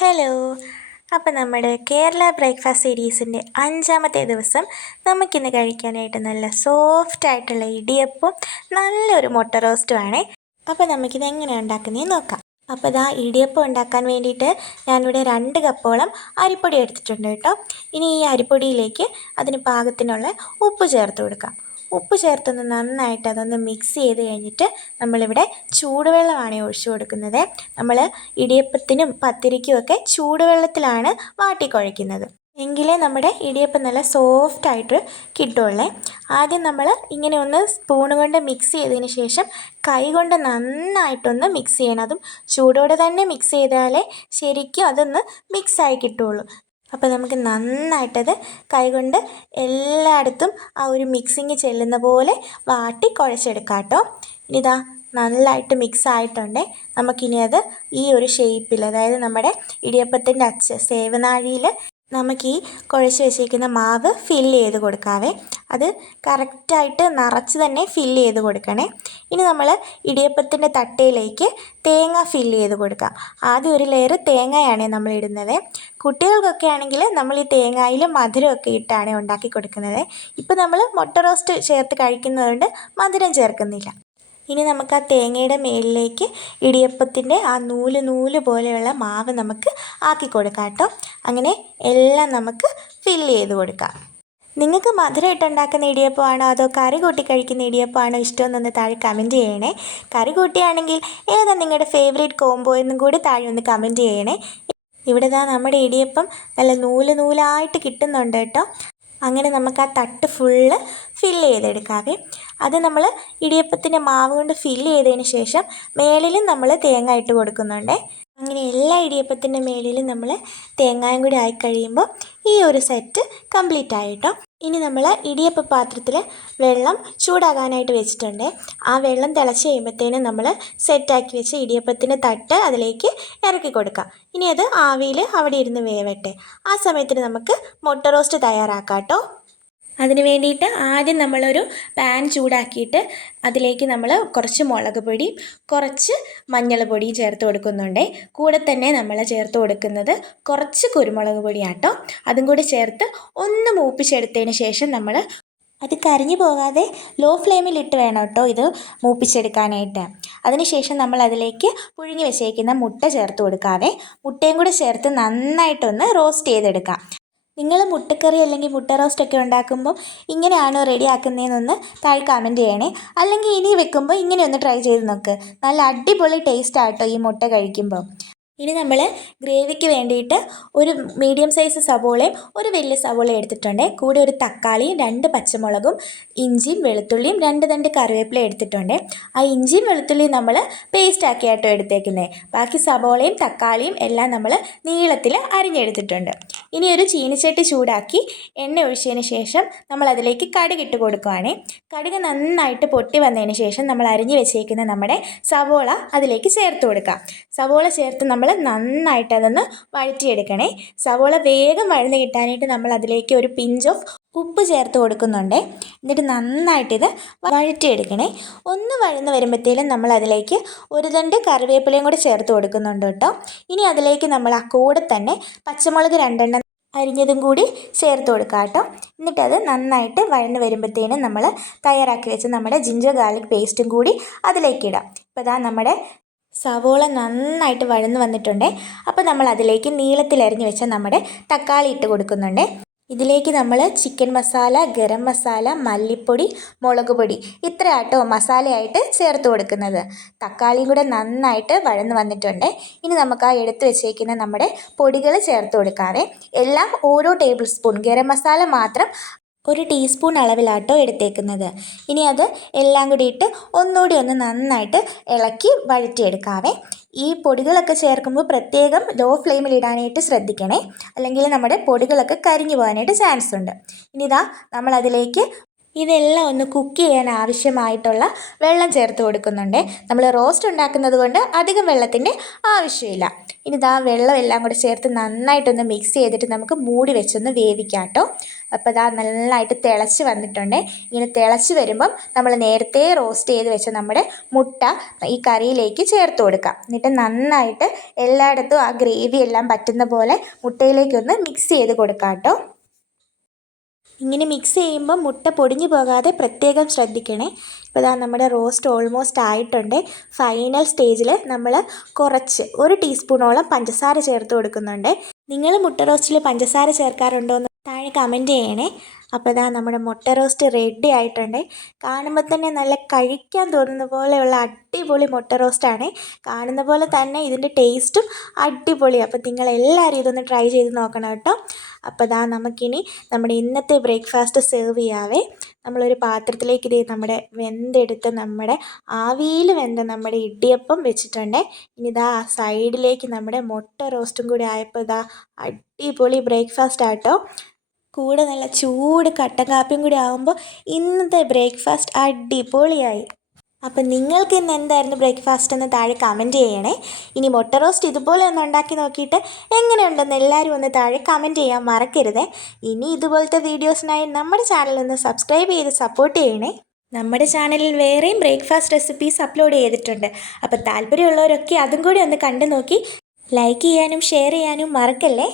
Hello. അപ്പോൾ നമ്മുടെ Kerala breakfast സീരീസിൻ്റെ 5-മത്തെ ദിവസം നമുക്കിന്ന് കഴിക്കാനായിട്ട് നല്ല സോഫ്റ്റ് ആയിട്ടുള്ള ഇടിയപ്പവും നല്ലൊരു മുട്ട റോസ്റ്റുമാണേ. അപ്പോൾ നമുക്കിത് എങ്ങനെയാണ് ഉണ്ടാക്കുന്നതെന്ന് നോക്കാം. അപ്പോൾ ഇതാ ഇടിയപ്പം ഉണ്ടാക്കാൻ വേണ്ടിയിട്ട് ഞാനിവിടെ 2 കപ്പോളം അരിപ്പൊടി എടുത്തിട്ടുണ്ട് കേട്ടോ. ഇനി ഈ അരിപ്പൊടിയിലേക്ക് അതിന് പാകത്തിനുള്ള ഉപ്പ് ചേർത്ത് കൊടുക്കാം. ഉപ്പ് ചേർത്തൊന്ന് നന്നായിട്ട് അതൊന്ന് മിക്സ് ചെയ്ത് കഴിഞ്ഞിട്ട് നമ്മളിവിടെ ചൂടുവെള്ളമാണ് ഒഴിച്ചു കൊടുക്കുന്നത്. നമ്മൾ ഇടിയപ്പത്തിനും പത്തിരിക്കും ഒക്കെ ചൂടുവെള്ളത്തിലാണ് വാട്ടിക്കുഴയ്ക്കുന്നത്, എങ്കിലേ നമ്മുടെ ഇടിയപ്പം നല്ല സോഫ്റ്റായിട്ട് കിട്ടുള്ളേ. ആദ്യം നമ്മൾ ഇങ്ങനെ ഒന്ന് സ്പൂൺ കൊണ്ട് മിക്സ് ചെയ്തതിന് ശേഷം കൈ കൊണ്ട് നന്നായിട്ടൊന്ന് മിക്സ് ചെയ്യണം. അതും ചൂടോടെ തന്നെ മിക്സ് ചെയ്താലേ ശരിക്കും അതൊന്ന് മിക്സായി കിട്ടുള്ളൂ. അപ്പോൾ നമുക്ക് നന്നായിട്ടത് കൈകൊണ്ട് എല്ലായിടത്തും ആ ഒരു മിക്സിങ് ചെല്ലുന്ന പോലെ വാട്ടി കുഴച്ചെടുക്കാം കേട്ടോ. ഇനിതാ നല്ലതായിട്ട് മിക്സ് ആയിട്ടുണ്ടേ. നമുക്കിനി അത് ഈ ഒരു ഷേപ്പിൽ, അതായത് നമ്മുടെ ഇടിയപ്പത്തിൻ്റെ സേവനാഴിയിൽ നമുക്ക് ഈ കുഴച്ച് വെച്ചേക്കുന്ന മാവ് ഫില്ല് ചെയ്ത് കൊടുക്കാവേ. അത് കറക്റ്റായിട്ട് നിറച്ച് തന്നെ ഫില്ല് ചെയ്ത് കൊടുക്കണേ. ഇനി നമ്മൾ ഇടിയപ്പത്തിൻ്റെ തട്ടയിലേക്ക് തേങ്ങ ഫില്ല് ചെയ്ത് കൊടുക്കാം. ആദ്യം ഒരു ലെയർ തേങ്ങയാണ് നമ്മൾ ഇടുന്നത്. കുട്ടികൾക്കൊക്കെ ആണെങ്കിൽ നമ്മൾ ഈ തേങ്ങയിൽ മധുരമൊക്കെ ഇട്ടാണ് ഉണ്ടാക്കി കൊടുക്കുന്നത്. ഇപ്പോൾ നമ്മൾ മുട്ട റോസ്റ്റ് ചേർത്ത് കഴിക്കുന്നതുകൊണ്ട് മധുരം ചേർക്കുന്നില്ല. ഇനി നമുക്ക് ആ തേങ്ങയുടെ മേളിലേക്ക് ഇടിയപ്പത്തിൻ്റെ ആ നൂല് പോലെയുള്ള മാവ് നമുക്ക് ആക്കി കൊടുക്കാം കേട്ടോ. അങ്ങനെ എല്ലാം നമുക്ക് ഫില്ല് ചെയ്ത് കൊടുക്കാം. നിങ്ങൾക്ക് മധുരം ഇട്ടുണ്ടാക്കുന്ന ഇടിയപ്പമാണോ അതോ കറി കൂട്ടി കഴിക്കുന്ന ഇടിയപ്പമാണോ ഇഷ്ടമെന്നൊന്ന് താഴെ കമൻറ്റ് ചെയ്യണേ. കറി കൂട്ടിയാണെങ്കിൽ ഏതാ നിങ്ങളുടെ ഫേവറേറ്റ് കോംബോ എന്നും കൂടി താഴെ ഒന്ന് കമൻറ്റ് ചെയ്യണേ. ഇവിടെ നമ്മുടെ ഇടിയപ്പം നല്ല നൂലായിട്ട് കിട്ടുന്നുണ്ട് കേട്ടോ. അങ്ങനെ നമുക്ക് ആ തട്ട് ഫുള്ള് ഫില്ല് ചെയ്തെടുക്കാവേ. അത് നമ്മൾ ഇടിയപ്പത്തിൻ്റെ മാവ് കൊണ്ട് ഫില്ല് ചെയ്തതിന് ശേഷം മേളിലും നമ്മൾ തേങ്ങ ഇട്ട് കൊടുക്കുന്നുണ്ട്. അങ്ങനെ എല്ലാ ഇടിയപ്പത്തിൻ്റെ മേളിലും നമ്മൾ തേങ്ങയും കൂടി ആയിക്കഴിയുമ്പോൾ ഈ ഒരു സെറ്റ് കംപ്ലീറ്റ് ആയിട്ടോ. ഇനി നമ്മൾ ഇടിയപ്പ പാത്രത്തിൽ വെള്ളം ചൂടാകാനായിട്ട് വെച്ചിട്ടുണ്ട്. ആ വെള്ളം തിളച്ച് കഴിയുമ്പോഴത്തേനും നമ്മൾ സെറ്റാക്കി വെച്ച ഇടിയപ്പത്തിൻ്റെ തട്ട് അതിലേക്ക് ഇറക്കി കൊടുക്കാം. ഇനി അത് ആവിയിൽ അവിടെ ഇരുന്ന് വേവട്ടെ. ആ സമയത്തിന് നമുക്ക് മുട്ട റോസ്റ്റ് തയ്യാറാക്കാം കേട്ടോ. അതിന് വേണ്ടിയിട്ട് ആദ്യം നമ്മളൊരു പാൻ ചൂടാക്കിയിട്ട് അതിലേക്ക് നമ്മൾ കുറച്ച് മുളക് പൊടി, കുറച്ച് മഞ്ഞൾ പൊടിയും ചേർത്ത് കൊടുക്കുന്നുണ്ട്. കൂടെ തന്നെ നമ്മൾ ചേർത്ത് കൊടുക്കുന്നത് കുറച്ച് കുരുമുളക് പൊടിയാട്ടോ. അതും കൂടി ചേർത്ത് ഒന്ന് മൂപ്പിച്ചെടുത്തതിന് ശേഷം നമ്മൾ അത് കരിഞ്ഞു പോകാതെ ലോ ഫ്ലെയിമിലിട്ട് വേണം കേട്ടോ ഇത് മൂപ്പിച്ചെടുക്കാനായിട്ട്. അതിനുശേഷം നമ്മൾ അതിലേക്ക് പുഴുങ്ങി വെച്ചേക്കുന്ന മുട്ട ചേർത്ത് കൊടുക്കാതെ മുട്ടയും കൂടെ ചേർത്ത് നന്നായിട്ടൊന്ന് റോസ്റ്റ് ചെയ്തെടുക്കാം. നിങ്ങൾ മുട്ടക്കറി അല്ലെങ്കിൽ മുട്ട റോസ്റ്റൊക്കെ ഉണ്ടാക്കുമ്പോൾ ഇങ്ങനെയാണോ റെഡി ആക്കുന്നതെന്നൊന്ന് താഴെ കമൻറ്റ് ചെയ്യണേ. അല്ലെങ്കിൽ ഇനി വെക്കുമ്പോൾ ഇങ്ങനെ ഒന്ന് ട്രൈ ചെയ്ത് നോക്ക്. നല്ല അടിപൊളി ടേസ്റ്റാട്ടോ ഈ മുട്ട കഴിക്കുമ്പോൾ. ഇനി നമ്മൾ ഗ്രേവിക്ക് വേണ്ടിയിട്ട് ഒരു മീഡിയം സൈസ് സവോളയും ഒരു വലിയ സവോളയും എടുത്തിട്ടുണ്ട്. കൂടെ ഒരു തക്കാളിയും 2 പച്ചമുളകും ഇഞ്ചിയും വെളുത്തുള്ളിയും 2 തണ്ട് കറിവേപ്പില എടുത്തിട്ടുണ്ട്. ആ ഇഞ്ചിയും വെളുത്തുള്ളിയും നമ്മൾ പേസ്റ്റ് ആക്കിയാട്ടോ എടുത്തേക്കുന്നത്. ബാക്കി സവോളയും തക്കാളിയും എല്ലാം നമ്മൾ നീളത്തിൽ അരിഞ്ഞെടുത്തിട്ടുണ്ട്. ഇനി ഒരു ചീനിച്ചട്ടി ചൂടാക്കി എണ്ണ ഒഴിച്ചതിന് ശേഷം നമ്മൾ അതിലേക്ക് കടുകിട്ട് കൊടുക്കുകയാണ്. കടുക് നന്നായിട്ട് പൊട്ടി വന്നതിന് ശേഷം നമ്മൾ അരിഞ്ഞ് വെച്ചേക്കുന്ന നമ്മുടെ സവോള അതിലേക്ക് ചേർത്ത് കൊടുക്കാം. സവോള ചേർത്ത് നമ്മൾ നന്നായിട്ട് അതൊന്ന് വഴറ്റിയെടുക്കണേ. സവോള വേഗം വഴന്ന് കിട്ടാനായിട്ട് നമ്മൾ അതിലേക്ക് ഒരു പിഞ്ച് ഓഫ് ഉപ്പ് ചേർത്ത് കൊടുക്കുന്നുണ്ട്. എന്നിട്ട് നന്നായിട്ടിത് വഴറ്റിയെടുക്കണേ. ഒന്ന് വഴന്ന് വരുമ്പോഴത്തേലും നമ്മൾ അതിലേക്ക് ഒരു തണ്ട് കറിവേപ്പിലയും കൂടി ചേർത്ത് കൊടുക്കുന്നുണ്ട് കേട്ടോ. ഇനി അതിലേക്ക് നമ്മൾ ആ കൂടെ തന്നെ പച്ചമുളക് 2 അരിഞ്ഞതും കൂടി ചേർത്ത് കൊടുക്കാം കേട്ടോ. എന്നിട്ടത് നന്നായിട്ട് വഴന്ന് വരുമ്പോഴത്തേനും നമ്മൾ തയ്യാറാക്കി വെച്ച് നമ്മുടെ ജിഞ്ചർ ഗാർലിക് പേസ്റ്റും കൂടി അതിലേക്ക് ഇടാം. ഇപ്പോൾ ഇതാ നമ്മുടെ സവോള നന്നായിട്ട് വഴന്ന് വന്നിട്ടുണ്ട്. അപ്പോൾ നമ്മൾ അതിലേക്ക് നീളത്തിൽ അരിഞ്ഞ് വെച്ച നമ്മുടെ തക്കാളി ഇട്ട് കൊടുക്കുന്നുണ്ട്. ഇതിലേക്ക് നമ്മൾ ചിക്കൻ മസാല, ഗരം മസാല, മല്ലിപ്പൊടി, മുളക് പൊടി ഇത്രയാട്ടോ മസാലയായിട്ട് ചേർത്ത് കൊടുക്കുന്നത്. തക്കാളിയും കൂടെ നന്നായിട്ട് വഴന്ന് വന്നിട്ടുണ്ട്. ഇനി നമുക്ക് ആ എടുത്ത് വെച്ചേക്കുന്ന നമ്മുടെ പൊടികൾ ചേർത്ത് കൊടുക്കാവേ. എല്ലാം ഓരോ ടേബിൾ സ്പൂൺ, ഗരം മസാല മാത്രം 1 ടീസ്പൂൺ അളവിലാട്ടോ എടുത്തേക്കുന്നത്. ഇനി അത് എല്ലാം കൂടി ഇട്ട് ഒന്നുകൂടി ഒന്ന് നന്നായിട്ട് ഇളക്കി വഴറ്റിയെടുക്കാവേ. ഈ പൊടികളൊക്കെ ചേർക്കുമ്പോൾ പ്രത്യേകം ലോ ഫ്ലെയിമിൽ ഇടാനായിട്ട് ശ്രദ്ധിക്കണേ, അല്ലെങ്കിൽ നമ്മുടെ പൊടികളൊക്കെ കരിഞ്ഞു പോകാനായിട്ട് ചാൻസ് ഉണ്ട്. ഇനി ഇതാ നമ്മൾ അതിലേക്ക് ഇതെല്ലാം ഒന്ന് കുക്ക് ചെയ്യാൻ ആവശ്യമായിട്ടുള്ള വെള്ളം ചേർത്ത് കൊടുക്കുന്നുണ്ട്. നമ്മൾ റോസ്റ്റ് ഉണ്ടാക്കുന്നത് കൊണ്ട് അധികം വെള്ളത്തിൻ്റെ ആവശ്യമില്ല. ഇനി ഇതാ വെള്ളം എല്ലാം കൂടെ ചേർത്ത് നന്നായിട്ടൊന്ന് മിക്സ് ചെയ്തിട്ട് നമുക്ക് മൂടി വെച്ചൊന്ന് വേവിക്കാം കേട്ടോ. അപ്പോൾ ഇതാ നന്നായിട്ട് തിളച്ച് വന്നിട്ടുണ്ട്. ഇങ്ങനെ തിളച്ച് വരുമ്പം നമ്മൾ നേരത്തെ റോസ്റ്റ് ചെയ്ത് വെച്ച നമ്മുടെ മുട്ട ഈ കറിയിലേക്ക് ചേർത്ത് കൊടുക്കാം. എന്നിട്ട് നന്നായിട്ട് എല്ലായിടത്തും ആ ഗ്രേവി എല്ലാം പറ്റുന്ന പോലെ മുട്ടയിലേക്കൊന്ന് മിക്സ് ചെയ്ത് കൊടുക്കാം കേട്ടോ. ഇങ്ങനെ മിക്സ് ചെയ്യുമ്പോൾ മുട്ട പൊടിഞ്ഞു പോകാതെ പ്രത്യേകം ശ്രദ്ധിക്കണേ. ഇപ്പോൾ ഇതാ നമ്മുടെ റോസ്റ്റ് ഓൾമോസ്റ്റ് ആയിട്ടുണ്ട്. ഫൈനൽ സ്റ്റേജിൽ നമ്മൾ കുറച്ച് 1 ടീസ്പൂണോളം പഞ്ചസാര ചേർത്ത് കൊടുക്കുന്നുണ്ട്. നിങ്ങൾ മുട്ട റോസ്റ്റിൽ പഞ്ചസാര ചേർക്കാറുണ്ടോ എന്ന് താഴെ കമൻറ്റ് ചെയ്യണേ. അപ്പോൾ ഇതാ നമ്മുടെ മുട്ട റോസ്റ്റ് റെഡി ആയിട്ടുണ്ട്. കാണുമ്പോൾ തന്നെ നല്ല കഴിക്കാൻ തോന്നുന്ന പോലെയുള്ള അടിപൊളി മുട്ട റോസ്റ്റാണ്. കാണുന്ന പോലെ തന്നെ ഇതിൻ്റെ ടേസ്റ്റും അടിപൊളിയാണ്. അപ്പോൾ നിങ്ങളെല്ലാവരും ഇതൊന്ന് ട്രൈ ചെയ്ത് നോക്കണം കേട്ടോ. അപ്പോൾ ഇതാ നമുക്കിനി നമ്മുടെ ഇന്നത്തെ ബ്രേക്ക്ഫാസ്റ്റ് സെർവ് ചെയ്യാവേ. നമ്മളൊരു പാത്രത്തിലേക്ക് ഇതേ നമ്മുടെ വെന്തെടുത്ത് നമ്മുടെ ആവിയിൽ വെന്ത നമ്മുടെ ഇടിയപ്പം വെച്ചിട്ടുണ്ട്. ഇനി ഇതാ സൈഡിലേക്ക് നമ്മുടെ മുട്ട റോസ്റ്റും കൂടി ആയപ്പോൾ ഇതാ അടിപൊളി ബ്രേക്ക്ഫാസ്റ്റ് ആട്ടോ. കൂടെ നല്ല ചൂട് കട്ടൻ കാപ്പിയും കൂടി ആകുമ്പോൾ ഇന്നത്തെ ബ്രേക്ക്ഫാസ്റ്റ് അടിപൊളിയായി. അപ്പം നിങ്ങൾക്ക് ഇന്ന് എന്തായിരുന്നു ബ്രേക്ക്ഫാസ്റ്റ് എന്ന് താഴെ കമൻറ്റ് ചെയ്യണേ. ഇനി മുട്ട റോസ്റ്റ് ഇതുപോലെ ഒന്ന് ഉണ്ടാക്കി നോക്കിയിട്ട് എങ്ങനെയുണ്ടെന്ന് എല്ലാവരും ഒന്ന് താഴെ കമൻറ്റ് ചെയ്യാൻ മറക്കരുതേ. ഇനി ഇതുപോലത്തെ വീഡിയോസിനായി നമ്മുടെ ചാനൽ ഒന്ന് സബ്സ്ക്രൈബ് ചെയ്ത് സപ്പോർട്ട് ചെയ്യണേ. നമ്മുടെ ചാനലിൽ വേറെയും ബ്രേക്ക്ഫാസ്റ്റ് റെസിപ്പീസ് അപ്ലോഡ് ചെയ്തിട്ടുണ്ട്. അപ്പോൾ താല്പര്യമുള്ളവരൊക്കെ അതും കൂടി ഒന്ന് കണ്ടു നോക്കി ലൈക്ക് ചെയ്യാനും ഷെയർ ചെയ്യാനും മറക്കല്ലേ.